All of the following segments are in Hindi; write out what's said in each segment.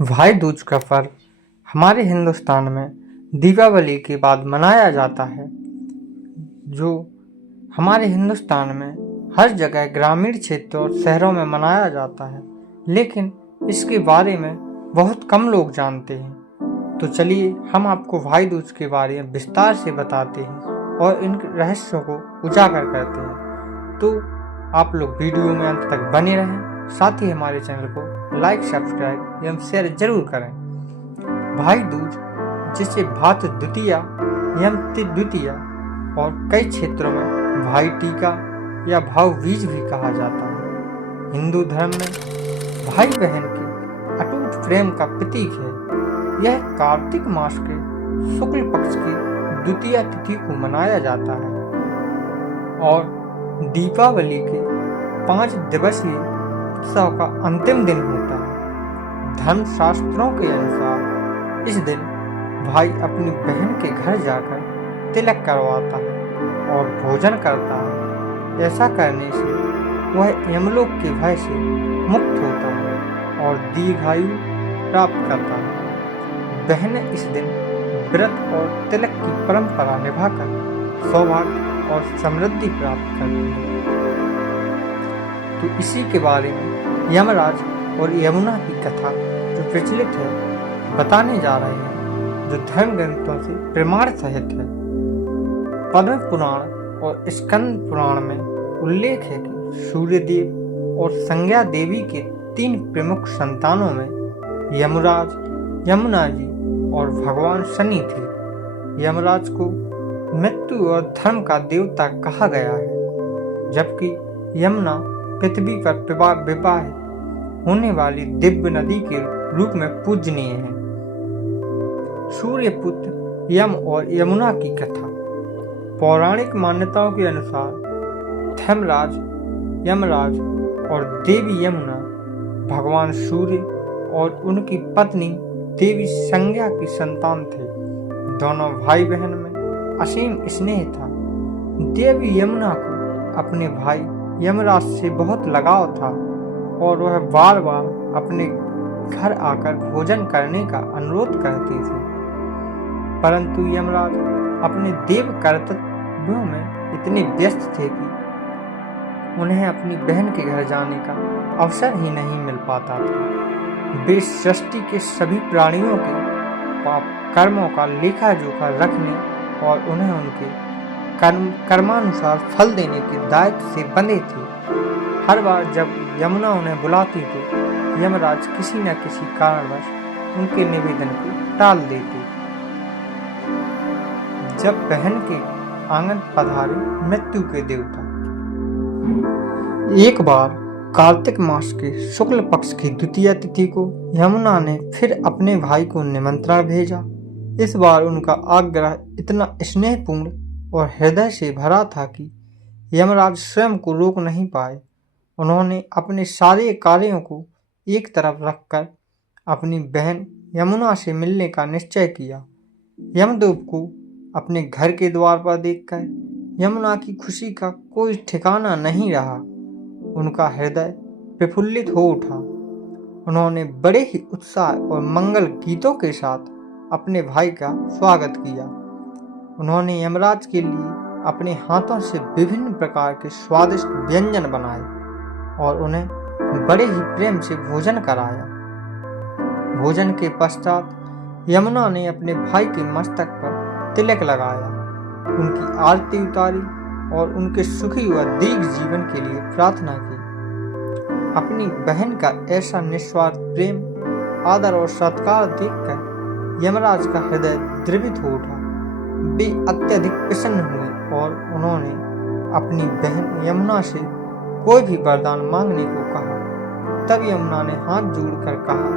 भाई दूज का पर्व हमारे हिंदुस्तान में दीपावली के बाद मनाया जाता है, जो हमारे हिंदुस्तान में हर जगह ग्रामीण क्षेत्रों और शहरों में मनाया जाता है, लेकिन इसके बारे में बहुत कम लोग जानते हैं। तो चलिए हम आपको भाई दूज के बारे में विस्तार से बताते हैं और इन रहस्यों को उजागर करते हैं। तो आप लोग वीडियो में अंत तक बने रहें, साथ ही हमारे चैनल को लाइक, सब्सक्राइब एवं शेयर जरूर करें। भाई दूज, जिसे भात द्वितीया एवं तिल द्वितीया और कई क्षेत्रों में भाई टीका या भाव बीज भी कहा जाता है, हिंदू धर्म में भाई बहन के अटूट प्रेम का प्रतीक है। यह कार्तिक मास के शुक्ल पक्ष की द्वितीया तिथि को मनाया जाता है और दीपावली के 5 दिवसीय उत्सव का अंतिम दिन होता है। धर्मशास्त्रों के अनुसार इस दिन भाई अपनी बहन के घर जाकर तिलक करवाता है और भोजन करता है। ऐसा करने से वह यमलोक के भय से मुक्त होता है और दीर्घायु प्राप्त करता है। बहनें इस दिन व्रत और तिलक की परंपरा निभाकर सौभाग्य और समृद्धि प्राप्त करती हैं। तो इसी के बारे में यमराज और यमुना की कथा जो प्रचलित है बताने जा रहे हैं, जो धर्म ग्रंथों से प्रमाण सहित है। पद्म पुराण और स्कंद पुराण में उल्लेख है कि सूर्यदेव और संज्ञा देवी के 3 प्रमुख संतानों में यमराज, यमुना जी और भगवान शनि थे। यमराज को मृत्यु और धर्म का देवता कहा गया है, जबकि यमुना पृथ्वी पर विवाहित होने वाली दिव्य नदी के रूप में पूजनीय है। सूर्यपुत्र यम और यमुना की कथा। पौराणिक मान्यताओं के अनुसार धर्मराज, यमराज और देवी यमुना भगवान सूर्य और उनकी पत्नी देवी संज्ञा की संतान थे। दोनों भाई बहन में असीम स्नेह था। देवी यमुना को अपने भाई यमराज से बहुत लगाव था और वह बार बार अपने घर आकर भोजन करने का अनुरोध करती थी, परंतु यमराज अपने देव कर्तव्यों में इतने व्यस्त थे कि उन्हें अपनी बहन के घर जाने का अवसर ही नहीं मिल पाता था। वे सृष्टि के सभी प्राणियों के पाप कर्मों का लेखा जोखा रखने और उन्हें उनके कर्मानुसार फल देने के दायित्व से बंधे थे। हर बार जब यमुना उन्हें बुलाती तो यमराज किसी न किसी कारणवश उनके निवेदन को टाल देते। जब बहन के आंगन पधारे मृत्यु के देवता। एक बार कार्तिक मास के शुक्ल पक्ष की द्वितीया तिथि को यमुना ने फिर अपने भाई को निमंत्रण भेजा। इस बार उनका आग्रह इतना स्नेहपूर्ण और हृदय से भरा था कि यमराज स्वयं को रोक नहीं पाए। उन्होंने अपने सारे कार्यों को एक तरफ रखकर अपनी बहन यमुना से मिलने का निश्चय किया। यमदेव को अपने घर के द्वार पर देखकर यमुना की खुशी का कोई ठिकाना नहीं रहा। उनका हृदय प्रफुल्लित हो उठा। उन्होंने बड़े ही उत्साह और मंगल गीतों के साथ अपने भाई का स्वागत किया। उन्होंने यमराज के लिए अपने हाथों से विभिन्न प्रकार के स्वादिष्ट व्यंजन बनाए और उन्हें बड़े ही प्रेम से भोजन कराया। भोजन के पश्चात यमुना ने अपने भाई के मस्तक पर तिलक लगाया, उनकी आरती उतारी और उनके सुखी व दीर्घ जीवन के लिए प्रार्थना की। अपनी बहन का ऐसा निस्वार्थ प्रेम, आदर और सत्कार देखकर यमराज का हृदय द्रवित हो उठा। वे अत्यधिक प्रसन्न हुए और उन्होंने अपनी बहन यमुना से कोई भी वरदान मांगने को कहा। तब यमुना ने हाथ जोड़कर कहा,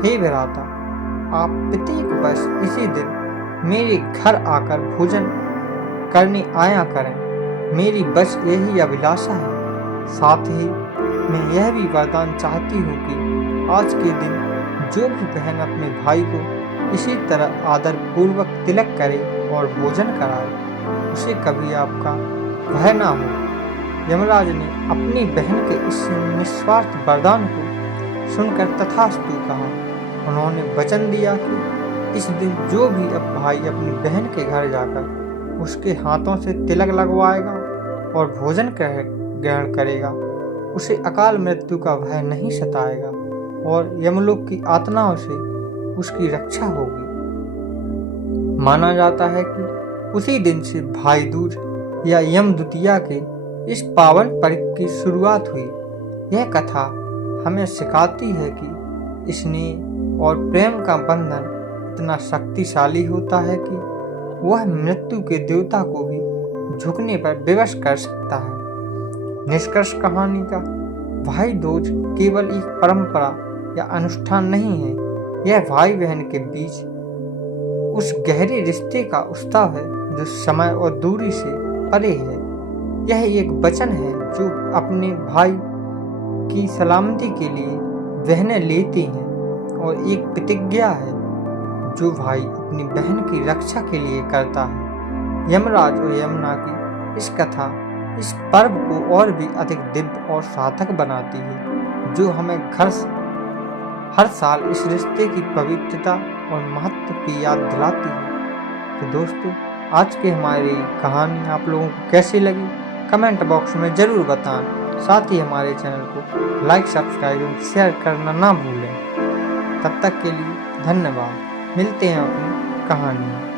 हे विधाता, आप प्रत्येक वर्ष इसी दिन मेरे घर आकर भोजन करने आया करें। मेरी बस यही अभिलाषा है। साथ ही मैं यह भी वरदान चाहती हूँ कि आज के दिन जो भी बहन अपने भाई को इसी तरह आदर पूर्वक तिलक करे और भोजन कराए, उसे कभी आपका भय ना हो। यमराज ने अपनी बहन के इस निस्वार्थ वरदान को सुनकर तथास्तु कहा उन्होंने वचन दिया कि इस दिन जो भी अब भाई अपनी बहन के घर जाकर उसके हाथों से तिलक लगवाएगा और भोजन ग्रहण करेगा, उसे अकाल मृत्यु का भय नहीं सताएगा और यमलोक की यातनाओं से उसकी रक्षा होगी। माना जाता है कि उसी दिन से भाई दूज या यम द्वितीया के इस पावन पर्व की शुरुआत हुई। यह कथा हमें सिखाती है कि स्नेह और प्रेम का बंधन इतना शक्तिशाली होता है कि वह मृत्यु के देवता को भी झुकने पर विवश कर सकता है। निष्कर्ष कहानी का, भाई दूज केवल एक परंपरा या अनुष्ठान नहीं है, यह भाई बहन के बीच उस गहरे रिश्ते का उत्सव है जो समय और दूरी से परे है। यह एक वचन है जो अपने भाई की सलामती के लिए बहनें लेती हैं और एक प्रतिज्ञा है जो भाई अपनी बहन की रक्षा के लिए करता है। यमराज और यमुना की इस कथा इस पर्व को और भी अधिक दिव्य और सार्थक बनाती है, जो हमें हर साल इस रिश्ते की पवित्रता और महत्व की याद दिलाती है। तो दोस्तों, आज की हमारी कहानी आप लोगों को कैसी लगी कमेंट बॉक्स में ज़रूर बताएं। साथ ही हमारे चैनल को लाइक, सब्सक्राइब और शेयर करना ना भूलें। तब तक के लिए धन्यवाद। मिलते हैं अपनी कहानी में।